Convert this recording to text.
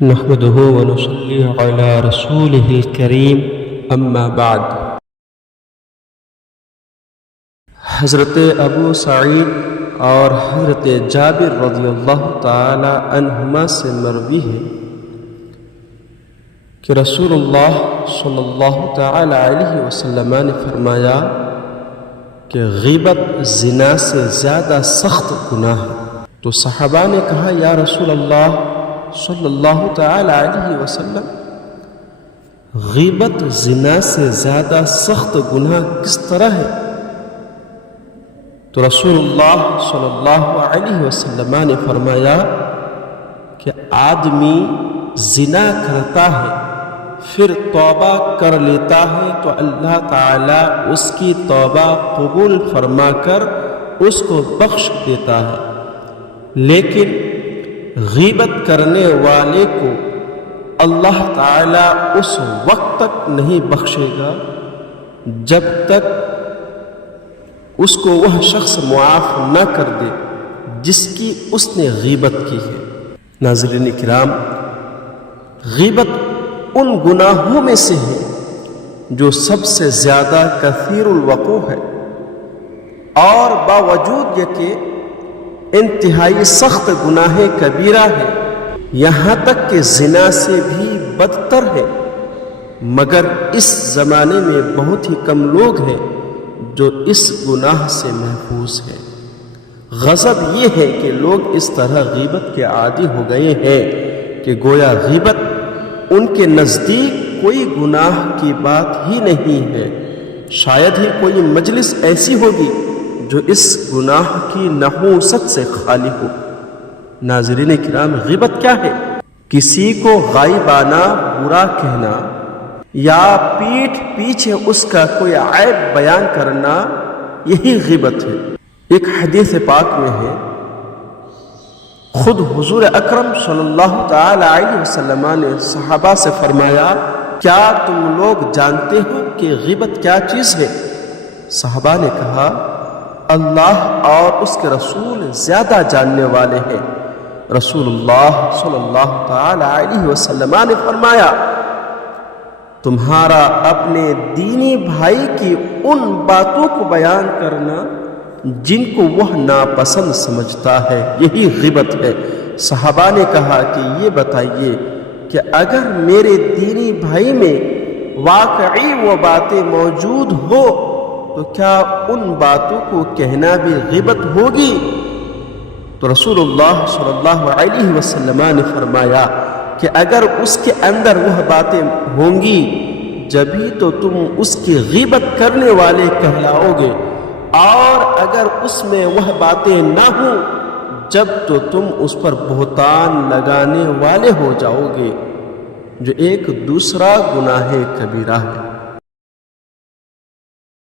نحمده ونصلي على رسوله الكريم اما بعد۔ حضرت ابو سعید اور حضرت جابر رضی اللہ تعالی عنہما سے مروی ہے کہ رسول اللہ صلی اللہ تعالی علیہ وسلم نے فرمایا کہ غیبت زنا سے زیادہ سخت گناہ ہے۔ تو صحابہ نے کہا یا رسول اللہ صلی اللہ تعالی علیہ وسلم، غیبت زنا سے زیادہ سخت گناہ کس طرح ہے؟ تو رسول اللہ صلی اللہ علیہ وسلم نے فرمایا کہ آدمی زنا کرتا ہے پھر توبہ کر لیتا ہے تو اللہ تعالیٰ اس کی توبہ قبول فرما کر اس کو بخش دیتا ہے، لیکن غیبت کرنے والے کو اللہ تعالیٰ اس وقت تک نہیں بخشے گا جب تک اس کو وہ شخص معاف نہ کر دے جس کی اس نے غیبت کی ہے۔ ناظرین کرام، غیبت ان گناہوں میں سے ہے جو سب سے زیادہ کثیر الوقوع ہے، اور باوجود یہ کہ انتہائی سخت گناہ کبیرہ ہے، یہاں تک کہ زنا سے بھی بدتر ہے، مگر اس زمانے میں بہت ہی کم لوگ ہیں جو اس گناہ سے محفوظ ہیں۔ غضب یہ ہے کہ لوگ اس طرح غیبت کے عادی ہو گئے ہیں کہ گویا غیبت ان کے نزدیک کوئی گناہ کی بات ہی نہیں ہے۔ شاید ہی کوئی مجلس ایسی ہوگی جو اس گناہ کی نحوست سے خالی ہو۔ ناظرین کرام، غیبت کیا ہے؟ کسی کو غائبانہ برا کہنا یا پیٹھ پیچھے اس کا کوئی عیب بیان کرنا، یہی غیبت ہے۔ ایک حدیث پاک میں ہے، خود حضور اکرم صلی اللہ تعالی علیہ وسلم نے صحابہ سے فرمایا، کیا تم لوگ جانتے ہو کہ غیبت کیا چیز ہے؟ صحابہ نے کہا، اللہ اور اس کے رسول زیادہ جاننے والے ہیں۔ رسول اللہ صلی اللہ تعالی علیہ وسلم نے فرمایا، تمہارا اپنے دینی بھائی کی ان باتوں کو بیان کرنا جن کو وہ ناپسند سمجھتا ہے، یہی غیبت ہے۔ صحابہ نے کہا کہ یہ بتائیے کہ اگر میرے دینی بھائی میں واقعی وہ باتیں موجود ہو تو کیا ان باتوں کو کہنا بھی غیبت ہوگی؟ تو رسول اللہ صلی اللہ علیہ وسلم نے فرمایا کہ اگر اس کے اندر وہ باتیں ہوں گی جبھی تو تم اس کی غیبت کرنے والے کہلاؤ گے، اور اگر اس میں وہ باتیں نہ ہوں جب تو تم اس پر بہتان لگانے والے ہو جاؤ گے، جو ایک دوسرا گناہ کبیرہ ہے۔